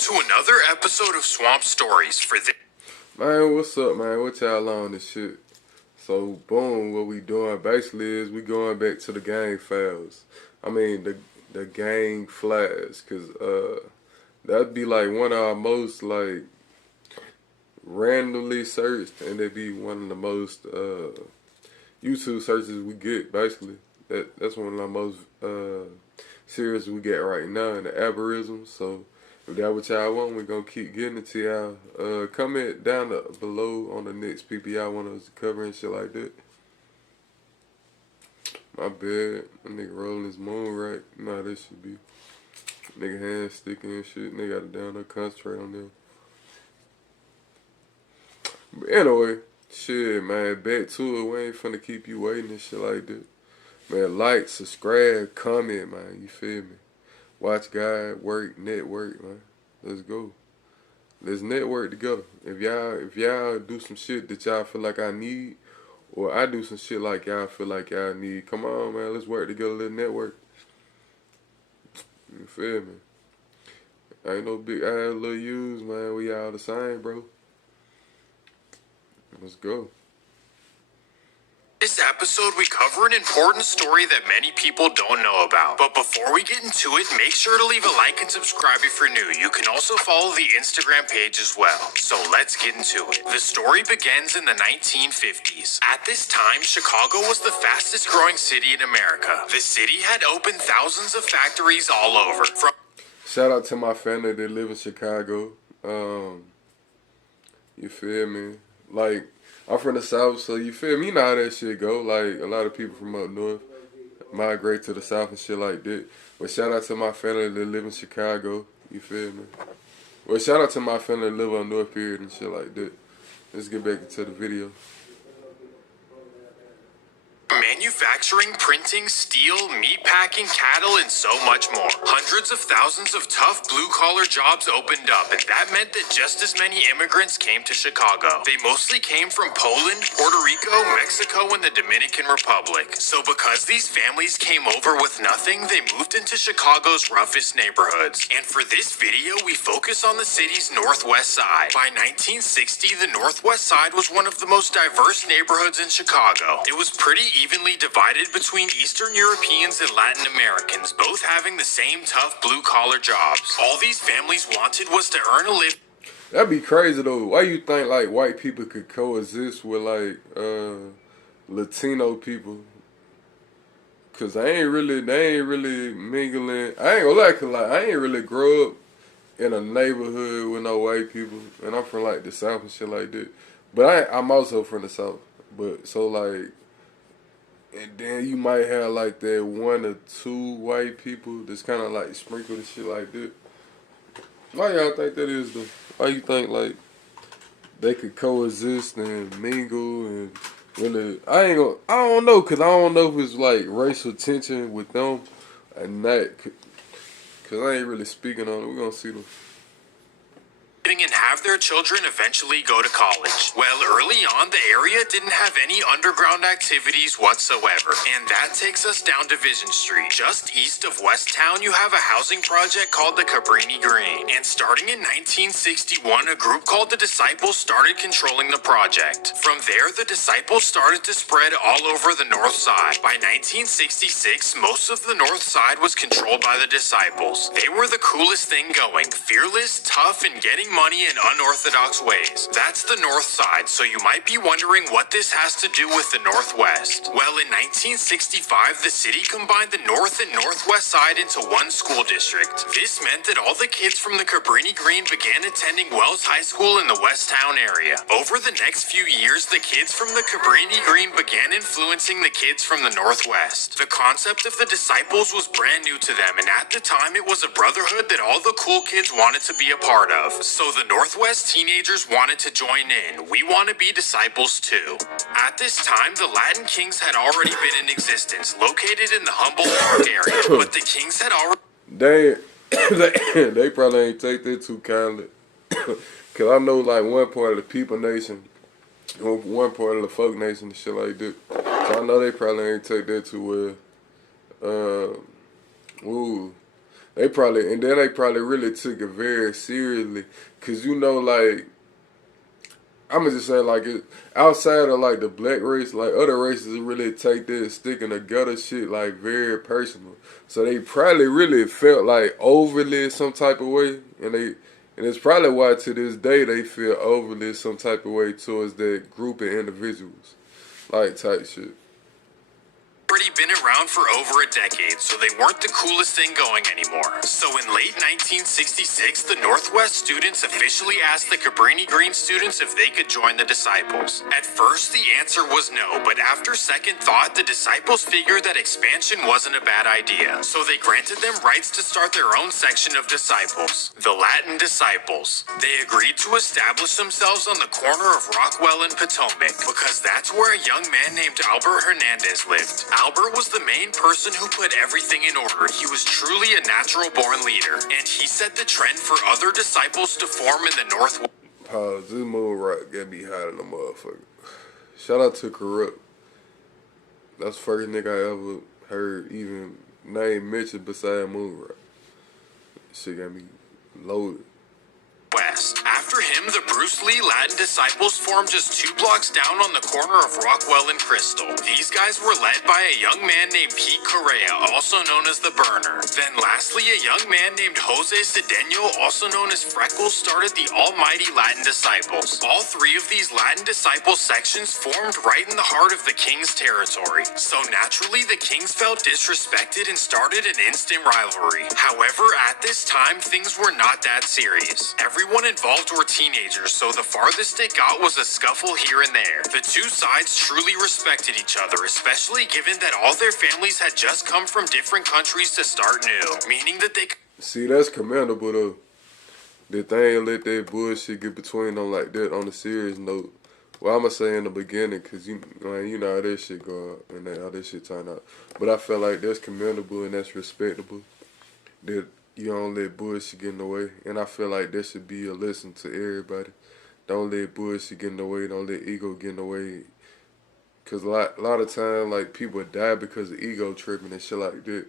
to another episode of Swamp Stories for this. Man, what's up, man? What y'all on this shit? So, boom, what we doing basically is we going back to the gang files. I mean, the gang flags, because that'd be like one of our most, like, randomly searched, and it'd be one of the most YouTube searches we get, basically. That's one of the most serious we get right now in the algorithm. So if that's what y'all want, we're gonna keep getting it to y'all. Comment down below on the next people y'all want us to cover and shit like that. My bad, my nigga rolling his moon right. Nah, this should be. Nigga hand sticking and shit. Nigga got to down there concentrate on them. But anyway, shit, man, back to it. We ain't finna keep you waiting and shit like that. Man, like, subscribe, comment, man. You feel me? Watch God work, network, man. Let's go. Let's network together. If y'all do some shit that y'all feel like I need, or I do some shit like y'all feel like y'all need, come on, man. Let's work together. Let's network. You feel me? Ain't no big ass little U's, man. We all the same, bro. Let's go. This episode, we cover an important story that many people don't know about. But before we get into it, make sure to leave a like and subscribe if you're new. You can also follow the Instagram page as well. So let's get into it. The story begins in the 1950s. At this time, Chicago was the fastest growing city in America. The city had opened thousands of factories all over. Shout out to my family that live in Chicago. You feel me? Like, I'm from the South, so you feel me? You know how that shit go. Like, a lot of people from up north migrate to the South and shit like that. But shout out to my family that live in Chicago. You feel me? Well, shout out to my family that live on North Period and shit like that. Let's get back into the video. Manufacturing, printing, steel, meatpacking, cattle, and so much more. Hundreds of thousands of tough blue-collar jobs opened up, and that meant that just as many immigrants came to Chicago. They mostly came from Poland, Puerto Rico, Mexico, and the Dominican Republic. So because these families came over with nothing, they moved into Chicago's roughest neighborhoods. And for this video, we focus on the city's northwest side. By 1960, the northwest side was one of the most diverse neighborhoods in Chicago. It was pretty evenly divided between Eastern Europeans and Latin Americans, both having the same tough blue-collar jobs. All these families wanted was to earn a living. That'd be crazy though. Why you think like white people could coexist with like Latino people? Cause they ain't really mingling. I ain't gonna lie, 'cause like I ain't really grow up in a neighborhood with no white people, and I'm from like the South and shit like that. But I'm also from the South. But so like. And then you might have like that one or two white people that's kind of like sprinkled and shit like that. Why y'all think that is though? Why you think like they could coexist and mingle and really? I don't know, cause I don't know if it's like racial tension with them and that. Cause I ain't really speaking on it. We're gonna see them. And have their children eventually go to college. Well, early on, the area didn't have any underground activities whatsoever. And that takes us down Division Street. Just east of West Town, you have a housing project called the Cabrini Green. And starting in 1961, a group called the Disciples started controlling the project. From there, the Disciples started to spread all over the north side. By 1966, most of the north side was controlled by the Disciples. They were the coolest thing going. Fearless, tough, and getting money in unorthodox ways. That's the north side, so you might be wondering what this has to do with the northwest. Well, in 1965, the city combined the north and northwest side into one school district. This meant that all the kids from the Cabrini Green began attending Wells High School in the West Town area. Over the next few years, the kids from the Cabrini Green began influencing the kids from the northwest. The concept of the Disciples was brand new to them, and at the time, it was a brotherhood that all the cool kids wanted to be a part of. So the Northwest teenagers wanted to join in. We want to be disciples too. At this time, the Latin Kings had already been in existence, located in the Humboldt Park area. But the Kings had already... They probably ain't take that too kindly. Cause I know like one part of the people nation, one part of the folk nation and shit like that. So I know they probably ain't take that too well. Ooh. And then they probably really took it very seriously, cause you know, like I'm gonna just say, like outside of like the black race, like other races really take this sticking together shit like very personal. So they probably really felt like overly some type of way, and it's probably why to this day they feel overly some type of way towards that group of individuals, like type shit. Already been around for over a decade, so they weren't the coolest thing going anymore. So in late 1966, the Northwest students officially asked the Cabrini Green students if they could join the Disciples. At first, the answer was no, but after second thought, the Disciples figured that expansion wasn't a bad idea. So they granted them rights to start their own section of Disciples, the Latin Disciples. They agreed to establish themselves on the corner of Rockwell and Potomac, because that's where a young man named Albert Hernandez lived. Albert was the main person who put everything in order. He was truly a natural-born leader, and he set the trend for other disciples to form in the Northwest. Pause. This moon rock got me hot in the motherfucker. Shout out to Corrupt. That's the first nigga I ever heard even name mentioned beside Moon Rock. Shit got me loaded. After him, the Bruce Lee Latin Disciples formed just 2 blocks down on the corner of Rockwell and Crystal. These guys were led by a young man named Pete Correa, also known as the Burner. Then lastly, a young man named Jose Cedeno, also known as Freckles, started the almighty Latin Disciples. All 3 of these Latin Disciple sections formed right in the heart of the King's territory. So naturally, the Kings felt disrespected and started an instant rivalry. However, at this time, things were not that serious. Everyone involved were teenagers, so the farthest it got was a scuffle here and there. The 2 sides truly respected each other, especially given that all their families had just come from different countries to start new, meaning that they See, that's commendable though. That they ain't let that bullshit get between them like that on a serious note. Well, I'ma say in the beginning, cause you know how that shit go out and how that shit turn out. But I feel like that's commendable and that's respectable. That you don't let bullshit get in the way. And I feel like that should be a lesson to everybody. Don't let bullshit get in the way. Don't let ego get in the way. Because a lot of time, like, people die because of ego tripping and shit like that.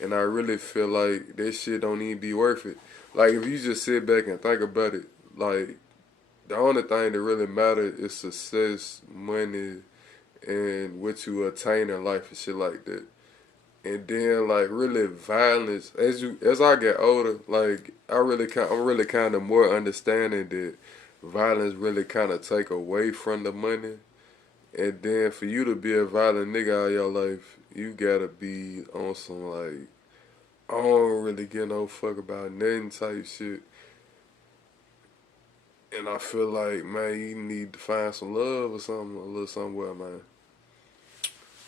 And I really feel like that shit don't even be worth it. Like, if you just sit back and think about it, like, the only thing that really matters is success, money, and what you attain in life and shit like that. And then like really violence as I get older, like I'm really kind of more understanding that violence really kind of take away from the money. And then for you to be a violent nigga all your life, you gotta be on some like I don't really give no fuck about nothing type shit. And I feel like, man, you need to find some love or something, a little somewhere, man.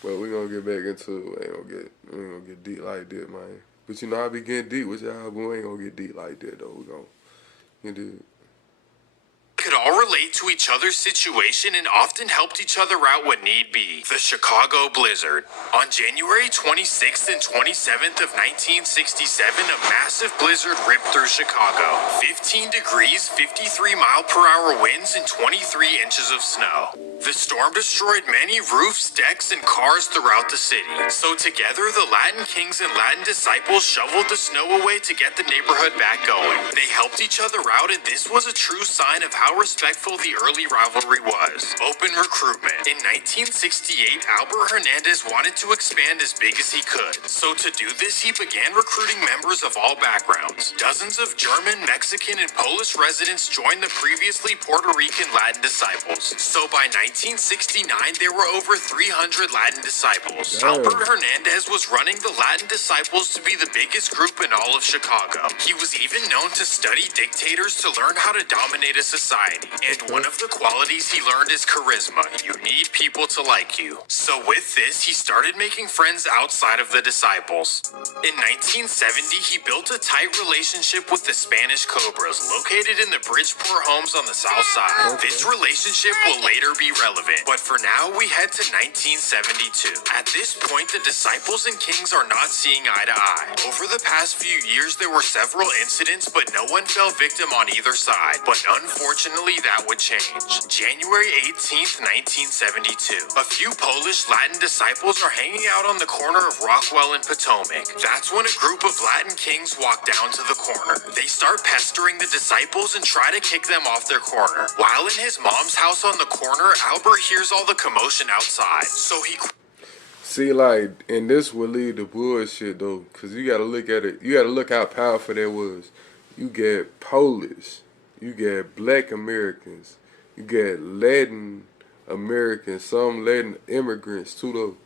But we gonna get back into it. We ain't gonna get deep like that, man. But you know I be getting deep with y'all, but we ain't gonna get deep like that though. We gonna get deep. Could all relate to each other's situation and often helped each other out when need be. The Chicago Blizzard. On January 26th and 27th of 1967, a massive blizzard ripped through Chicago. 15 degrees, 53-mile-per-hour winds, and 23 inches of snow. The storm destroyed many roofs, decks, and cars throughout the city. So together, the Latin Kings and Latin Disciples shoveled the snow away to get the neighborhood back going. They helped each other out, and this was a true sign of how respectful the early rivalry was. Open recruitment. In 1968, Albert Hernandez wanted to expand as big as he could. So to do this, he began recruiting members of all backgrounds. Dozens of German, Mexican, and Polish residents joined the previously Puerto Rican Latin Disciples. So by 1969, there were over 300 Latin Disciples. Damn. Albert Hernandez was running the Latin Disciples to be the biggest group in all of Chicago. He was even known to study dictators to learn how to dominate a society. And one of the qualities he learned is charisma. You need people to like you. So with this, he started making friends outside of the Disciples. In 1970, he built a tight relationship with the Spanish Cobras, located in the Bridgeport homes on the south side. This relationship will later be relevant, but for now, we head to 1972. At this point, the Disciples and Kings are not seeing eye to eye. Over the past few years, there were several incidents, but no one fell victim on either side. But unfortunately, unfortunately, that would change. January 18th, 1972. A few Polish Latin disciples are hanging out on the corner of Rockwell and Potomac. That's when a group of Latin kings walk down to the corner. They start pestering the disciples and try to kick them off their corner. While in his mom's house on the corner, Albert hears all the commotion outside, so he See, like, and this will lead to bullshit though, cause you gotta look at it. You gotta look how powerful that was. You get Polish, you get Black Americans, you get Latin Americans, some Latin immigrants too though,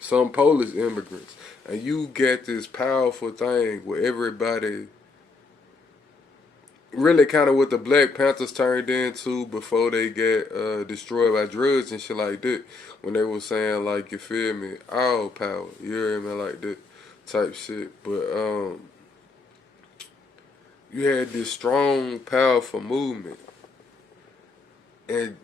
some Polish immigrants, and you get this powerful thing where everybody really kind of what the Black Panthers turned into before they get destroyed by drugs and shit like that. When they were saying like, you feel me, all power, you hear me, like that type shit. But you had this strong, powerful movement, and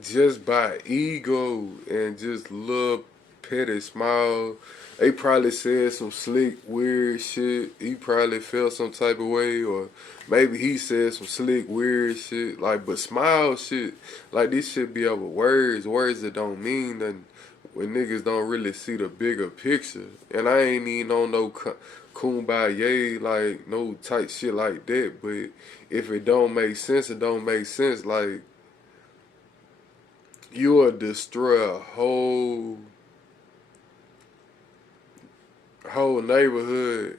just by ego and just little petty smile, they probably said some slick, weird shit. He probably felt some type of way, or maybe he said some slick, weird shit. Like, but smile shit, like this shit be over words that don't mean nothing when niggas don't really see the bigger picture. And I ain't even on no kumbaya, like no type shit like that. But if it don't make sense, it don't make sense. Like, you'll destroy a whole neighborhood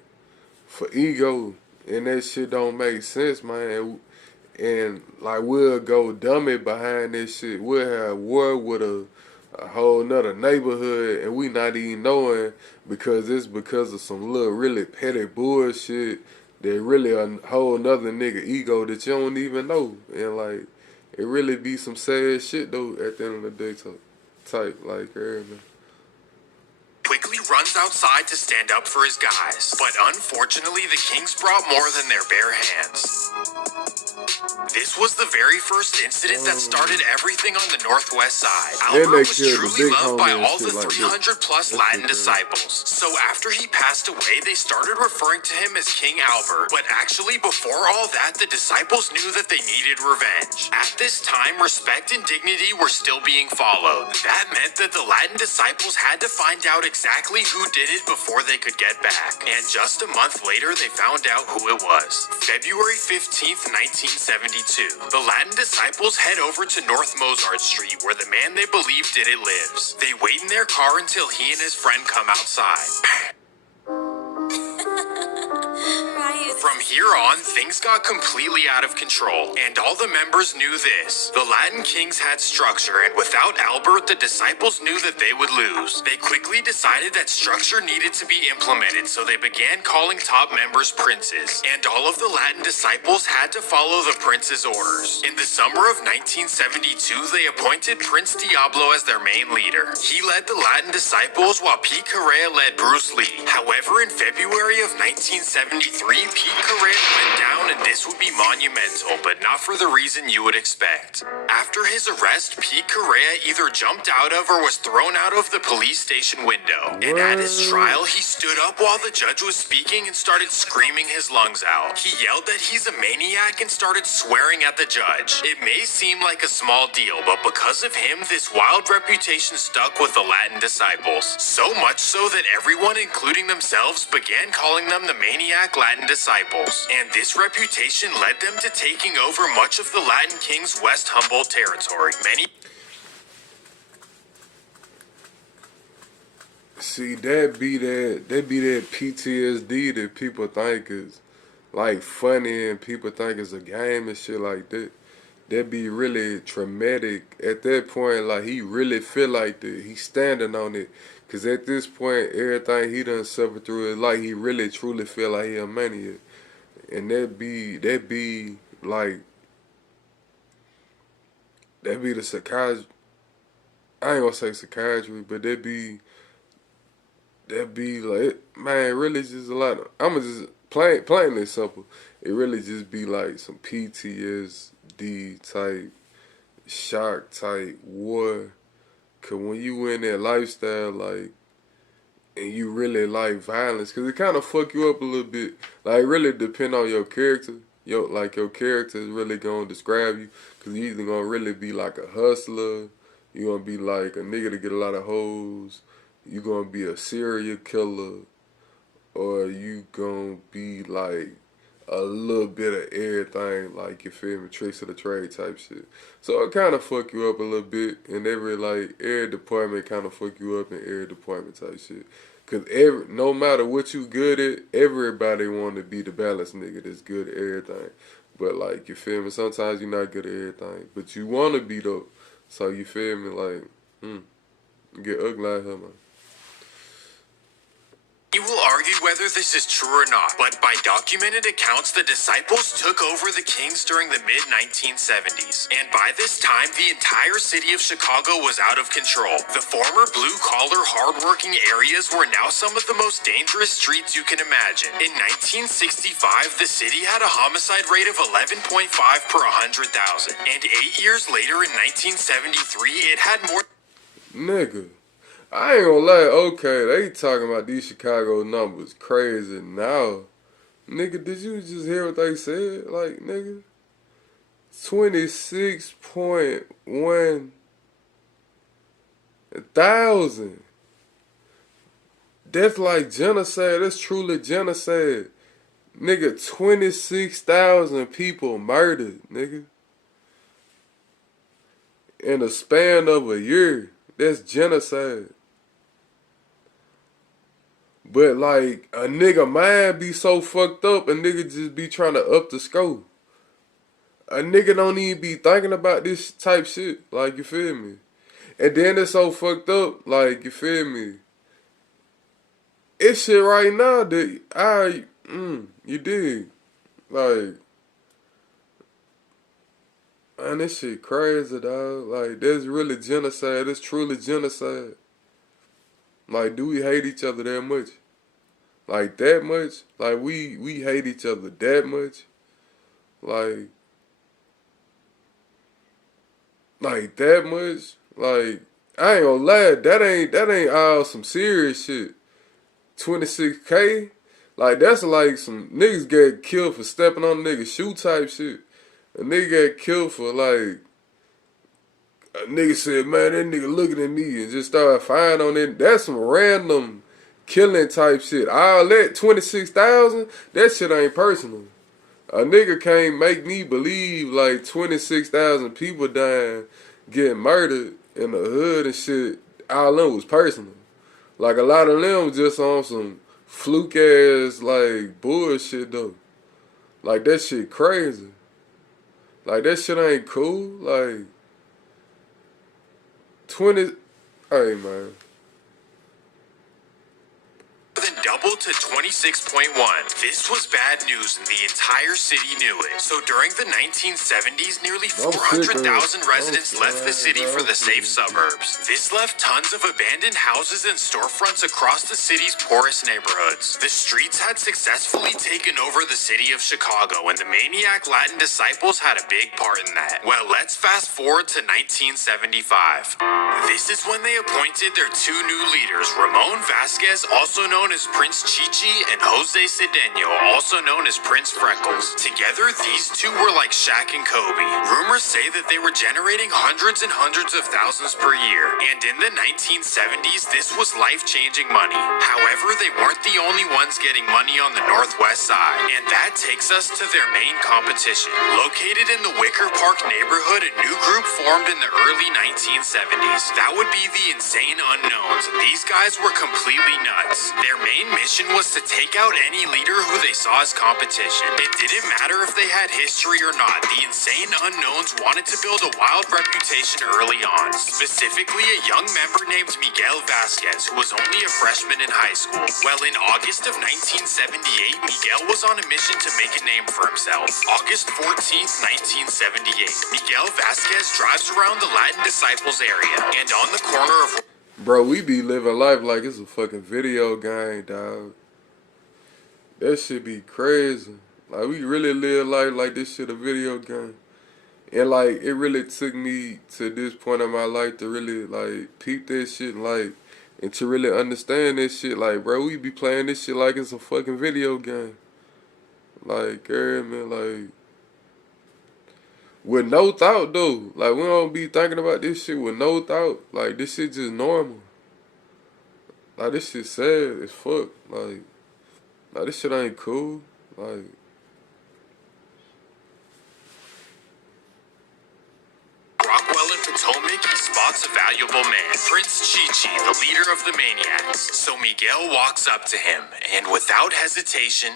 for ego, and that shit don't make sense, man. And like, we'll go dummy behind this shit. We'll have war with a whole nother neighborhood, and we not even knowing, because it's because of some little really petty bullshit that really a whole nother nigga ego that you don't even know. And like, it really be some sad shit though at the end of the day type like, man. quickly runs outside to stand up for his guys. But unfortunately, the Kings brought more than their bare hands. This was the very first incident that started everything on the northwest side. Albert was truly loved by all the 300 plus Latin disciples. So after he passed away, they started referring to him as King Albert. But actually, before all that, the disciples knew that they needed revenge. At this time, respect and dignity were still being followed. That meant that the Latin disciples had to find out exactly who did it before they could get back. And just a month later, they found out who it was. February 15th, 1972. The Latin disciples head over to North Mozart Street, where the man they believe did it lives. They wait in their car until he and his friend come outside. From here on, things got completely out of control, and all the members knew this. The Latin Kings had structure, and without Albert, the disciples knew that they would lose. They quickly decided that structure needed to be implemented, so they began calling top members princes, and all of the Latin disciples had to follow the prince's orders. In the summer of 1972, they appointed Prince Diablo as their main leader. He led the Latin disciples while Pete Correa led Bruce Lee. However, in February of 1973, Pete Correa went down, and this would be monumental, but not for the reason you would expect. After his arrest, Pete Correa either jumped out of or was thrown out of the police station window. And at his trial, he stood up while the judge was speaking and started screaming his lungs out. He yelled that he's a maniac and started swearing at the judge. It may seem like a small deal, but because of him, this wild reputation stuck with the Latin disciples. So much so that everyone, including themselves, began calling them the maniac Latin disciples. And this reputation led them to taking over much of the Latin Kings' West Humboldt territory. See, that be that PTSD that people think is like funny and people think it's a game and shit like that. That be really traumatic. At that point, like, he really feel like that. He's standing on it. Cause at this point, everything he done suffered through is like he really truly feel like he a maniac. And that be like, that be the psychiatry. I ain't gonna say psychiatry, but that be like, man, really just a lot of, I'ma just plainly simple. It really just be like some PTSD type, shock type war. Cause when you in that lifestyle, like, and you really like violence, cause it kind of fuck you up a little bit. Like, it really depend on your character. your character is really gonna describe you, cause you either gonna really be like a hustler, you gonna be like a nigga to get a lot of hoes, you gonna be a serial killer, or you gonna be like a little bit of everything, like you feel me, tricks of the trade type shit. So it kind of fuck you up a little bit, and every department kind of fuck you up in every department type shit. Cause no matter what you good at, everybody want to be the balanced nigga that's good at everything. But like you feel me, sometimes you're not good at everything, but you want to be though. So you feel me, like, get ugly out here, man. You will argue whether this is true or not, but by documented accounts, the disciples took over the Kings during the mid-1970s. And by this time, the entire city of Chicago was out of control. The former blue-collar, hard-working areas were now some of the most dangerous streets you can imagine. In 1965, the city had a homicide rate of 11.5 per 100,000. And 8 years later, in 1973, it had more... Nigga. I ain't gonna lie, okay, they talking about these Chicago numbers crazy now. Nigga, did you just hear what they said? Like, nigga, 26.1 thousand. That's like genocide. That's truly genocide. Nigga, 26,000 people murdered, nigga. In a span of a year. That's genocide. But like a nigga mind be so fucked up, a nigga just be trying to up the score. A nigga don't even be thinking about this type shit. Like, you feel me? And then it's so fucked up, like, you feel me? It's shit right now that you dig. Like, man, this shit crazy, dog. Like, that's really genocide. That's truly genocide. Like, do we hate each other that much? Like, that much? Like, we hate each other that much? Like that much? Like, I ain't gonna lie, that ain't all some serious shit. 26K? Like, that's like some niggas get killed for stepping on a nigga's shoe type shit. A nigga get killed for like, a nigga said, man, that nigga looking at me and just started firing on it. That's some random killing type shit. All that 26,000, that shit ain't personal. A nigga can't make me believe like 26,000 people dying, getting murdered in the hood and shit. All of them was personal. Like, a lot of them just on some fluke ass like bullshit though. Like, that shit crazy. Like, that shit ain't cool. Like, 20. Hey, man. Than doubled to 26.1. This was bad news and the entire city knew it. So during the 1970s, nearly 400,000 residents left the city for the safe suburbs. This left tons of abandoned houses and storefronts across the city's poorest neighborhoods. The streets had successfully taken over the city of Chicago, and the maniac Latin disciples had a big part in that. Well, let's fast forward to 1975. This is when they appointed their two new leaders, Ramon Vasquez, also known as Prince Chichi, and Jose Cedeno, also known as Prince Freckles. Together, these two were like Shaq and Kobe. Rumors say that they were generating hundreds and hundreds of thousands per year, and in the 1970s, this was life-changing money. However, they weren't the only ones getting money on the Northwest side, and that takes us to their main competition. Located in the Wicker Park neighborhood, a new group formed in the early 1970s. That would be the Insane Unknowns. These guys were completely nuts. Their main mission was to take out any leader who they saw as competition. It didn't matter if they had history or not. The Insane Unknowns wanted to build a wild reputation early on. Specifically, a young member named Miguel Vasquez, who was only a freshman in high school. Well, in August of 1978, Miguel was on a mission to make a name for himself. August 14th, 1978, Miguel Vasquez drives around the Latin Disciples area, and on the corner of... Bro, we be living life like it's a fucking video game, dog. That shit be crazy. Like, we really live life like this shit a video game. And, like, it really took me to this point in my life to really, like, peep that shit, like, and to really understand this shit. Like, bro, we be playing this shit like it's a fucking video game. Like, man, like... with no thought though. Like we don't be thinking about this shit with no thought. Like this shit just normal. Like this shit sad as fuck. Like this shit ain't cool. Like Rockwell and Potomac, he spots a valuable man, Prince Chi-Chi, the leader of the Maniacs. So Miguel walks up to him, and without hesitation,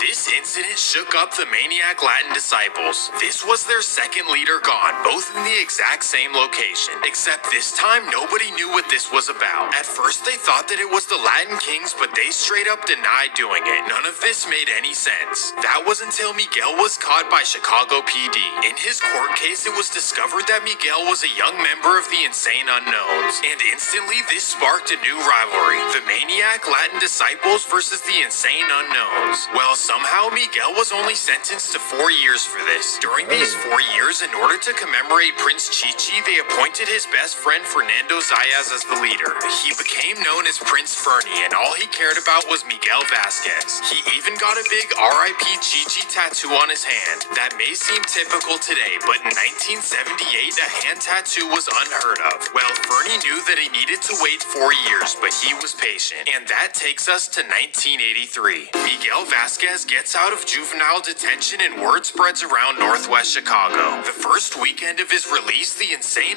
this incident shook up the Maniac Latin disciples. This was their second leader gone, both in the exact same location. Except this time, nobody knew what this was about. At first, they thought that it was the Latin Kings, but they straight up denied doing it. None of this made any sense. That was until Miguel was caught by Chicago PD. In his court case, it was discovered that Miguel was a young member of the Insane Unknowns. And instantly, this sparked a new rivalry. The Maniac Latin disciples versus the Insane Unknowns. Well, somehow Miguel was only sentenced to 4 years for this. During these 4 years, in order to commemorate Prince Chi-Chi, they appointed his best friend Fernando Zayas as the leader. He became known as Prince Fernie, and all he cared about was Miguel Vasquez. He even got a big R.I.P. Chi-Chi tattoo on his hand. That may seem typical today, but in 1978, a hand tattoo was unheard of. Well, Fernie knew that he needed to wait 4 years, but he was patient. And that takes us to 1983. Miguel Vasquez gets out of juvenile detention and word spreads around Northwest Chicago. The first weekend of his release, the Insane...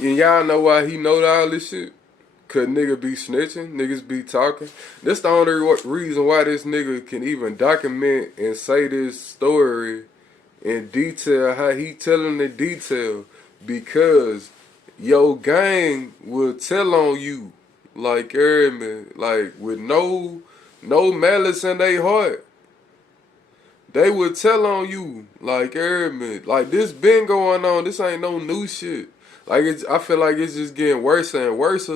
and y'all know why he know all this shit? Cause niggas be snitching, niggas be talking. This the only reason why this nigga can even document and say this story in detail, how he telling the detail. Because your gang will tell on you, like like with no malice in their heart. They would tell on you, like like this been going on. This ain't no new shit. Like I feel like it's just getting worse and worse.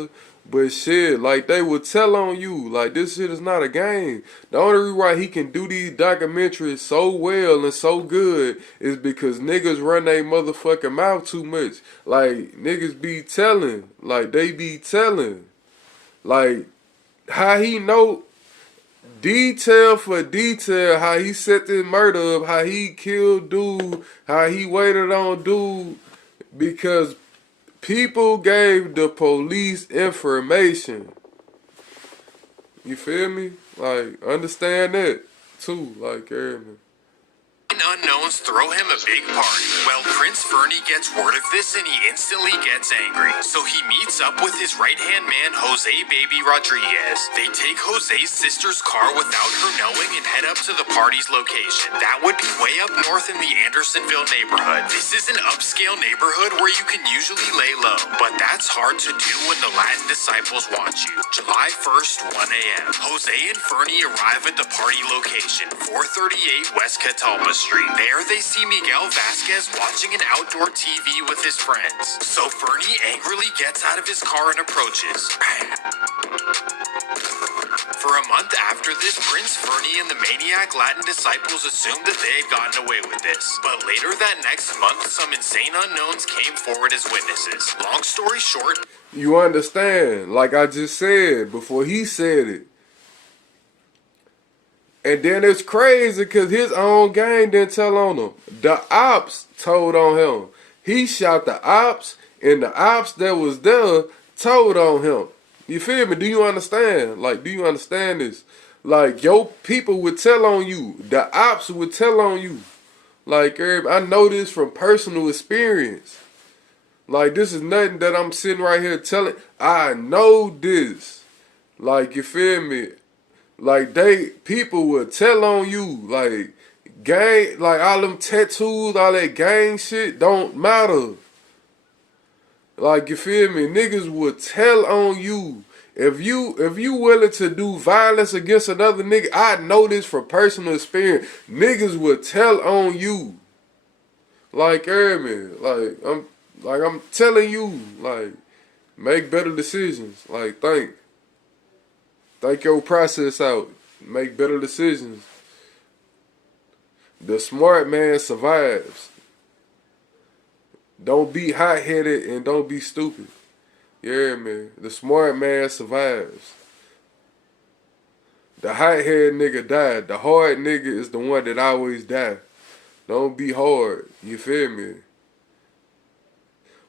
But shit, like they would tell on you, like this shit is not a game. The only reason why he can do these documentaries so well and so good is because niggas run their motherfucking mouth too much. Like niggas be telling, like they be telling, like how he know. Detail for detail, how he set this murder up, how he killed dude, how he waited on dude, because people gave the police information. You feel me? Like, understand that, too, like, Unknowns throw him a big party. Well, Prince Fernie gets word of this and he instantly gets angry. So he meets up with his right-hand man, Jose Baby Rodriguez. They take Jose's sister's car without her knowing and head up to the party's location. That would be way up north in the Andersonville neighborhood. This is an upscale neighborhood where you can usually lay low, but that's hard to do when the Latin disciples want you. July 1st, 1 a.m. Jose and Fernie arrive at the party location, 438 West Catalpa Street. There they see Miguel Vasquez watching an outdoor TV with his friends. So Fernie angrily gets out of his car and approaches. For a month after this, Prince Fernie and the Maniac Latin disciples assumed that they had gotten away with this. But later that next month, some insane unknowns came forward as witnesses. Long story short... You understand, like I just said before he said it. And then it's crazy because his own gang didn't tell on him. The ops told on him. He shot the ops, and the ops that was there told on him. You feel me? Do you understand? Like, do you understand this? Like, your people would tell on you. The ops would tell on you. Like, I know this from personal experience. Like, this is nothing that I'm sitting right here telling. I know this. Like, you feel me? Like people would tell on you, like gang, like all them tattoos, all that gang shit don't matter. Like you feel me? Niggas would tell on you. If you willing to do violence against another nigga, I know this from personal experience. Niggas would tell on you. Like I'm telling you, like make better decisions. Like think your process out. Make better decisions. The smart man survives. Don't be hot-headed and don't be stupid. Yeah, man. The smart man survives. The hot-headed nigga died. The hard nigga is the one that always die. Don't be hard. You feel me?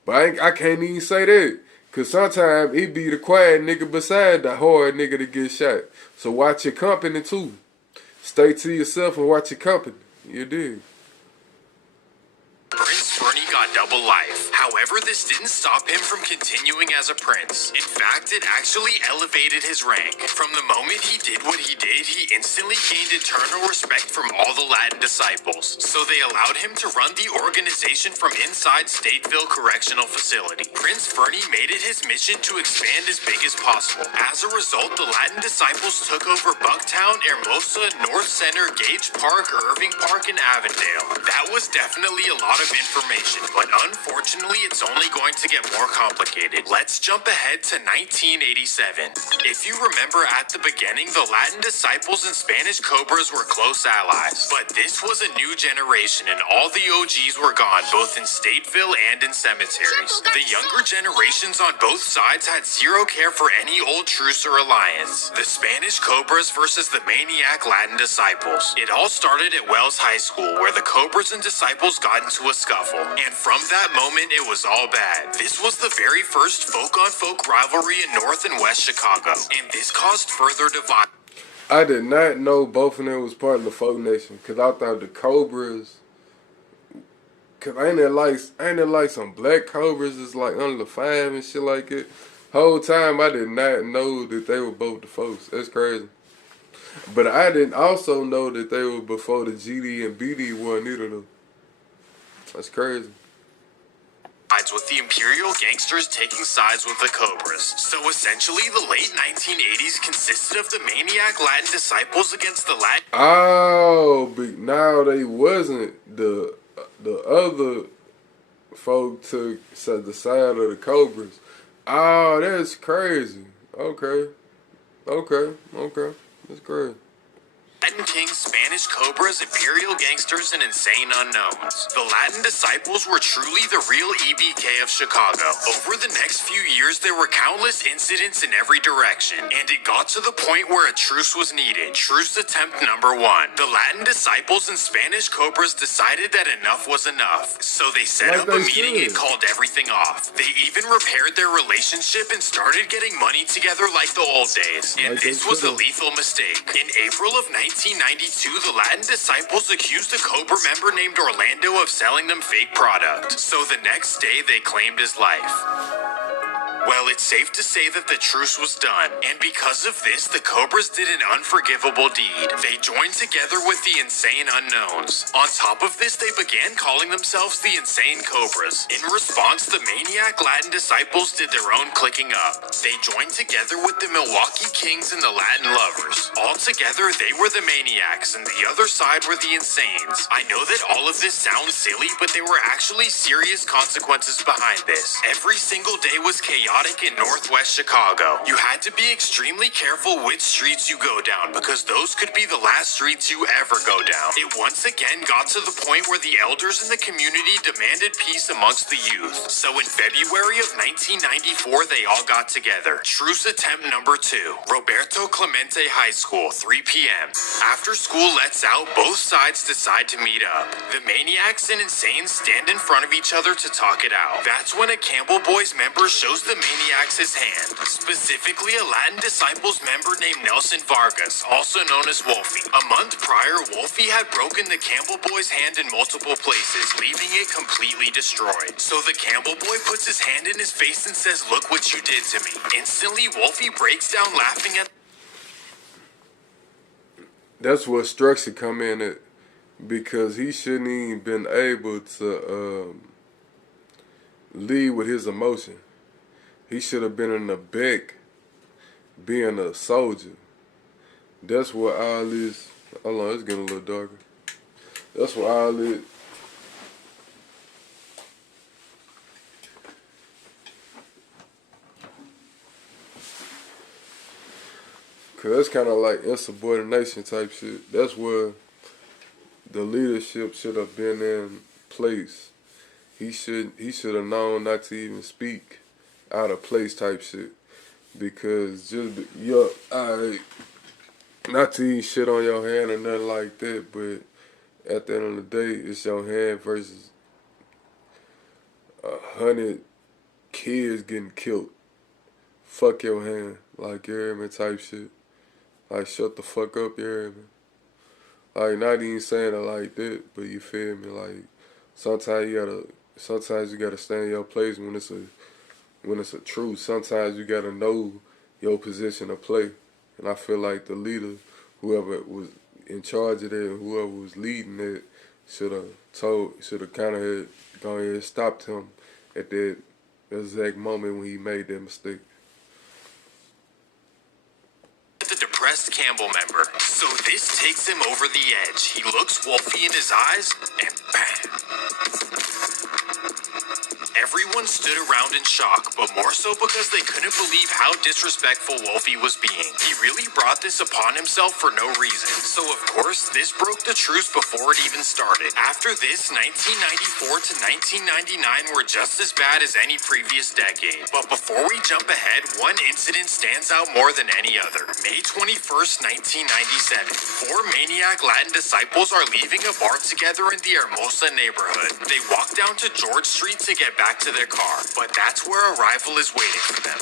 But I can't even say that. Cause sometimes it be the quiet nigga beside the hard nigga that get shot. So watch your company too. Stay to yourself and watch your company. You dig? Prince Fernie got double life. However, this didn't stop him from continuing as a prince. In fact, it actually elevated his rank. From the moment he did what he did, he instantly gained eternal respect from all the Latin disciples. So they allowed him to run the organization from inside Stateville Correctional Facility. Prince Fernie made it his mission to expand as big as possible. As a result, the Latin disciples took over Bucktown, Hermosa, North Center, Gage Park, Irving Park, and Avondale. That was definitely a lot of information, but unfortunately it's only going to get more complicated. Let's jump ahead to 1987. If you remember at the beginning, the Latin disciples and Spanish Cobras were close allies, but this was a new generation and all the OGs were gone, both in Stateville and in cemeteries. The younger generations on both sides had zero care for any old truce or alliance. The Spanish Cobras versus the maniac Latin disciples. It all started at Wells High School, where the Cobras and disciples got into a scuffle, and from that moment it was all bad. This was the very first folk-on-folk rivalry in North and West Chicago, and this caused further divide. I did not know both of them was part of the Folk Nation, cause I thought the Cobras, cause ain't there like some black Cobras is like under the 5 and shit like it. Whole time I did not know that they were both the folks. That's crazy. But I didn't also know that they were before the GD and BD weren't either though. That's crazy. With the Imperial gangsters taking sides with the Cobras. So essentially, the late 1980s consisted of the maniac Latin disciples against the Latin. Oh, but now they wasn't the other folk took the side of the Cobras. Oh, that's crazy. Okay, that's crazy. Latin Kings, Spanish Cobras, Imperial gangsters, and insane unknowns. The Latin disciples were truly the real EBK of Chicago. Over the next few years, there were countless incidents in every direction, and it got to the point where a truce was needed. Truce attempt number 1. The Latin disciples and Spanish Cobras decided that enough was enough, so they set up a meeting and called everything off. They even repaired their relationship and started getting money together like the old days, and this was a lethal mistake. In April of 1992, the Latin disciples accused a Cobra member named Orlando of selling them fake product. So the next day, they claimed his life. Well, it's safe to say that the truce was done, and because of this, the Cobras did an unforgivable deed. They joined together with the Insane Unknowns. On top of this, they began calling themselves the Insane Cobras. In response, the maniac Latin disciples did their own clicking up. They joined together with the Milwaukee Kings and the Latin Lovers. Altogether, they were the maniacs, and the other side were the Insanes. I know that all of this sounds silly, but there were actually serious consequences behind this. Every single day was chaotic in Northwest Chicago. You had to be extremely careful which streets you go down, because those could be the last streets you ever go down. It once again got to the point where the elders in the community demanded peace amongst the youth. So in February of 1994, they all got together. Truce attempt number 2. Roberto Clemente High School, 3 p.m. After school lets out, both sides decide to meet up. The maniacs and Insanes stand in front of each other to talk it out. That's when a Campbell Boys member shows the maniacs his hand, specifically a Latin Disciples member named Nelson Vargas, also known as Wolfie. A month prior, Wolfie had broken the Campbell Boy's hand in multiple places, leaving it completely destroyed. So the Campbell Boy puts his hand in his face and says, "Look what you did to me." Instantly, Wolfie breaks down laughing at. That's where structure come in at, because he shouldn't even been able to lead with his emotion. He should have been in the back being a soldier. That's what all this, hold on, it's getting a little darker. That's what all this, cause that's kind of like insubordination type shit. That's where the leadership should have been in place. He should have known not to even speak out of place type shit, because just not to eat shit on your hand or nothing like that, but at the end of the day, it's your hand versus 100 kids getting killed. Fuck your hand, like, you hear me, type shit. Like, shut the fuck up, you hear me? Like, not even saying it like that, but you feel me? Like, sometimes you gotta stand in your place when it's a truth. Sometimes you gotta know your position of play. And I feel like the leader, whoever was in charge of that, and whoever was leading it, should have kind of had gone ahead and stopped him at that exact moment when he made that mistake. The depressed Campbell member. So this takes him over the edge. He looks wolfy in his eyes, and bam. Everyone stood around in shock, but more so because they couldn't believe how disrespectful Wolfie was being. He really brought this upon himself for no reason. So of course, this broke the truce before it even started. After this, 1994 to 1999 were just as bad as any previous decade. But before we jump ahead, one incident stands out more than any other. May 21st, 1997. Four maniac Latin disciples are leaving a bar together in the Hermosa neighborhood. They walk down to George Street to get back to their car, but that's where a rival is waiting for them.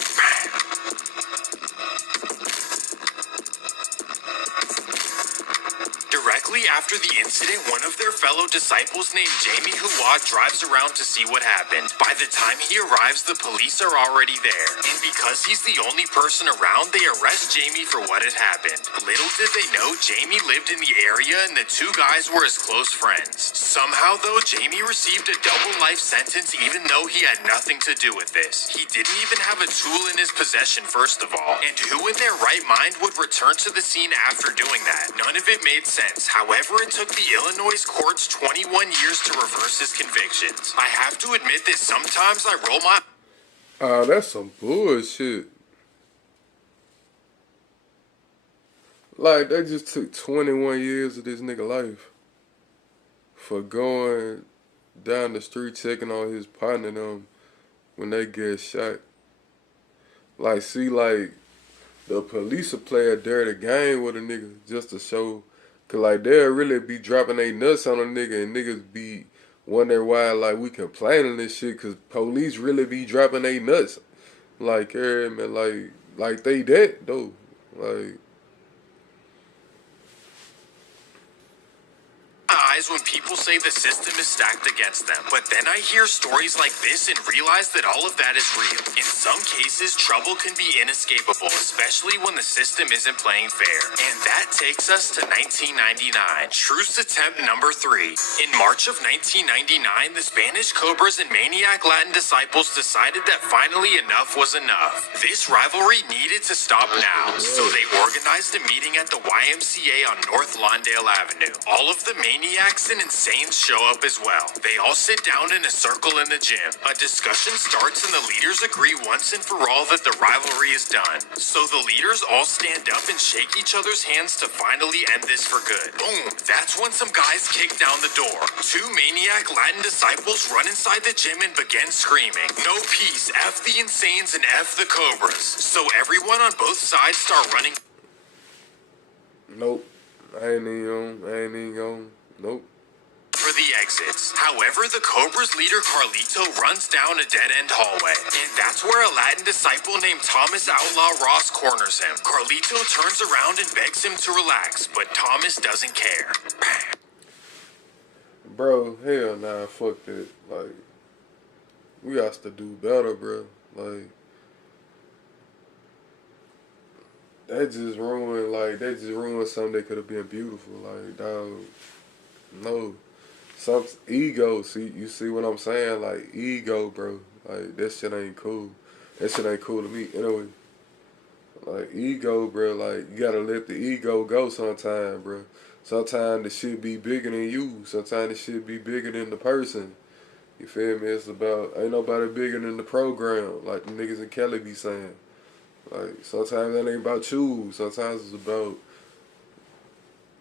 Directly after the incident, one of their fellow disciples named Jamie Hua drives around to see what happened. By the time he arrives, the police are already there. And because he's the only person around, they arrest Jamie for what had happened. Little did they know, Jamie lived in the area and the two guys were his close friends. Somehow though, Jamie received a double life sentence even though he had nothing to do with this. He didn't even have a tool in his possession, first of all. And who in their right mind would return to the scene after doing that? None of it made sense. However, it took the Illinois courts 21 years to reverse his convictions. I have to admit that sometimes I roll my... That's some bullshit. Like, they just took 21 years of this nigga life for going down the street checking on his partner them when they get shot. Like, see, like, the police will play a dirty game with a nigga just to show, cause like they'll really be dropping their nuts on a nigga and niggas be wondering why like we complaining this shit, cause police really be dropping their nuts. Like, yeah, man, like they dead though. Like, eyes when people say the system is stacked against them. But then I hear stories like this and realize that all of that is real. In some cases, trouble can be inescapable, especially when the system isn't playing fair. And that takes us to 1999, truce attempt number 3. In March of 1999, the Spanish Cobras and Maniac Latin Disciples decided that finally enough was enough. This rivalry needed to stop now, so they organized a meeting at the YMCA on North Lawndale Avenue. All of the maniacs and insanes show up as well. They all sit down in a circle in the gym. A discussion starts and the leaders agree once and for all that the rivalry is done. So the leaders all stand up and shake each other's hands to finally end this for good. Boom! That's when some guys kick down the door. Two maniac Latin disciples run inside the gym and begin screaming, "No peace, F the insanes and F the Cobras." So everyone on both sides start running. nope. I ain't even on. Nope. For the exits. However, the Cobra's leader Carlito runs down a dead-end hallway, and that's where a Latin disciple named Thomas Outlaw Ross corners him. Carlito turns around and begs him to relax, but Thomas doesn't care. Bro, hell nah, fuck that. Like, we got to do better, bro. Like, that just ruined something that could have been beautiful. Like, dog, no. Some ego, you see what I'm saying? Like, ego, bro. Like, that shit ain't cool. That shit ain't cool to me. Anyway, like, ego, bro, like, you gotta let the ego go sometime, bro. Sometimes the shit be bigger than you. Sometimes the shit be bigger than the person. You feel me? It's about, ain't nobody bigger than the program, like the niggas in Kelly be saying. Like, sometimes that ain't about you. Sometimes it's about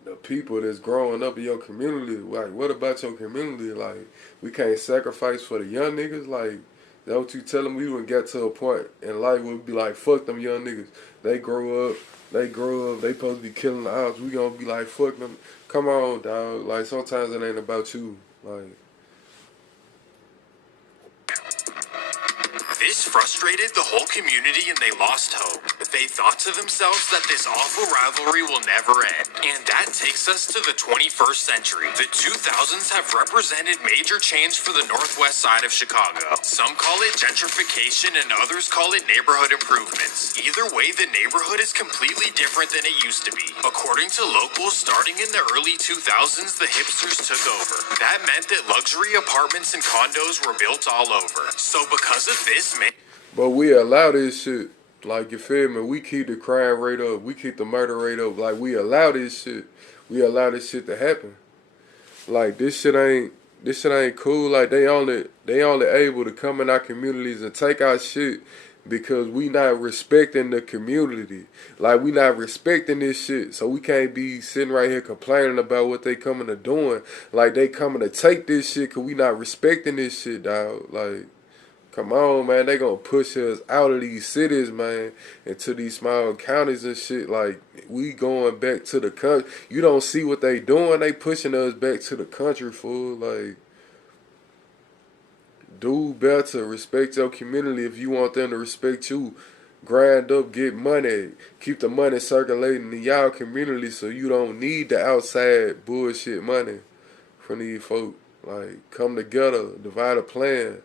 the people that's growing up in your community. Like, what about your community? Like, we can't sacrifice for the young niggas? Like, that what you tell them? We wouldn't get to a point in life where we be like, fuck them young niggas. They grow up, they supposed to be killing the ops. We gonna be like, fuck them. Come on, dog. Like, sometimes it ain't about you. Like, This frustrated the whole community and they lost hope. They thought to themselves that this awful rivalry will never end. And that takes us to the 21st century. The 2000s have represented major change for the northwest side of Chicago. Some call it gentrification and others call it neighborhood improvements. Either way, the neighborhood is completely different than it used to be. According to locals, starting in the early 2000s, the hipsters took over. That meant that luxury apartments and condos were built all over. So because of this, but we allow this shit. Like, you feel me? We keep the crime rate up. We keep the murder rate up. Like, we allow this shit. We allow this shit to happen. Like, this shit ain't cool. Like, they only able to come in our communities and take our shit because we not respecting the community. Like, we not respecting this shit. So we can't be sitting right here complaining about what they coming to doing. Like, they coming to take this shit because we not respecting this shit, dog. Like, come on, man. They gonna push us out of these cities, man, into these small counties and shit. Like, we going back to the country. You don't see what they doing. They pushing us back to the country, fool. Like, do better. Respect your community if you want them to respect you. Grind up, get money. Keep the money circulating in y'all community so you don't need the outside bullshit money from these folk. Like, come together, divide a plan.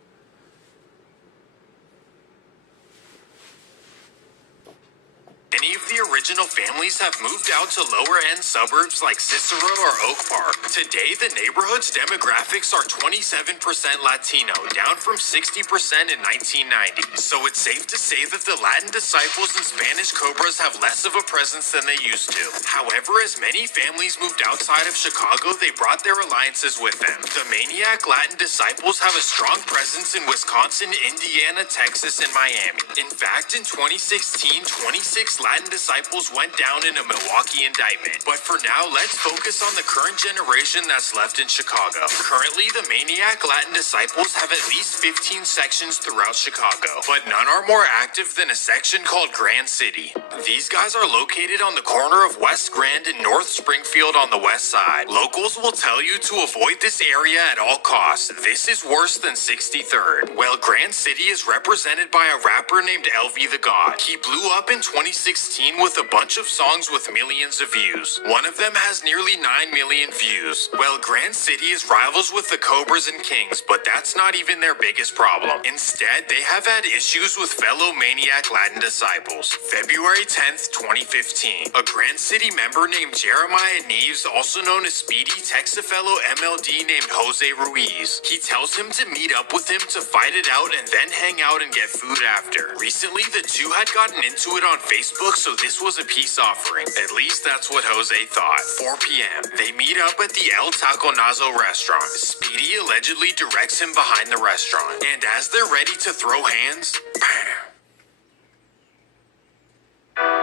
Many of the original families have moved out to lower-end suburbs like Cicero or Oak Park. Today, the neighborhood's demographics are 27% Latino, down from 60% in 1990. So it's safe to say that the Latin disciples and Spanish Cobras have less of a presence than they used to. However, as many families moved outside of Chicago, they brought their alliances with them. The Maniac Latin disciples have a strong presence in Wisconsin, Indiana, Texas, and Miami. In fact, in 2016, 26 Latin disciples went down in a Milwaukee indictment. But for now, let's focus on the current generation that's left in Chicago. Currently, the Maniac Latin disciples have at least 15 sections throughout Chicago, but none are more active than a section called Grand City. These guys are located on the corner of West Grand and North Springfield on the west side. Locals will tell you to avoid this area at all costs. This is worse than 63rd. Well, Grand City is represented by a rapper named LV the God. He blew up in 2016 with a bunch of songs with millions of views. One of them has nearly 9 million views. Well, Grand City is rivals with the Cobras and Kings, but that's not even their biggest problem. Instead, they have had issues with fellow Maniac Latin disciples. February 10th, 2015, a Grand City member named Jeremiah Neves, also known as Speedy, texts a fellow MLD named Jose Ruiz. He tells him to meet up with him to fight it out and then hang out and get food after. Recently, the two had gotten into it on Facebook, so this was a peace offering. At least that's what Jose thought. 4 p.m. They meet up at the El Taconazo restaurant. Speedy allegedly directs him behind the restaurant. And as they're ready to throw hands, bam!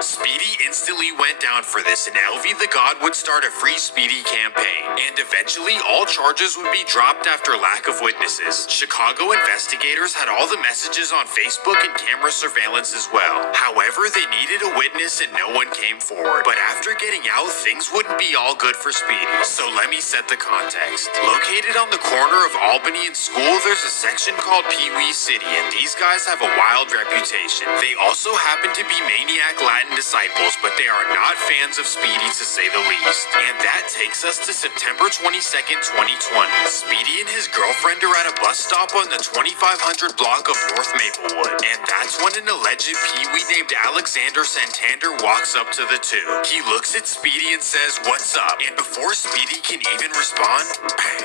Speedy instantly went down for this, and LV the God would start a Free Speedy campaign. And eventually, all charges would be dropped after lack of witnesses. Chicago investigators had all the messages on Facebook and camera surveillance as well. However, they needed a witness and no one came forward. But after getting out, things wouldn't be all good for Speedy. So let me set the context. Located on the corner of Albany and School, there's a section called Pee Wee City, and these guys have a wild reputation. They also happen to be Maniac Latin disciples, but they are not fans of Speedy to say the least. And that takes us to September 22nd, 2020. Speedy and his girlfriend are at a bus stop on the 2500 block of North Maplewood. And that's when an alleged Pee-wee named Alexander Santander walks up to the two. He looks at Speedy and says, "What's up?" And before Speedy can even respond, bam!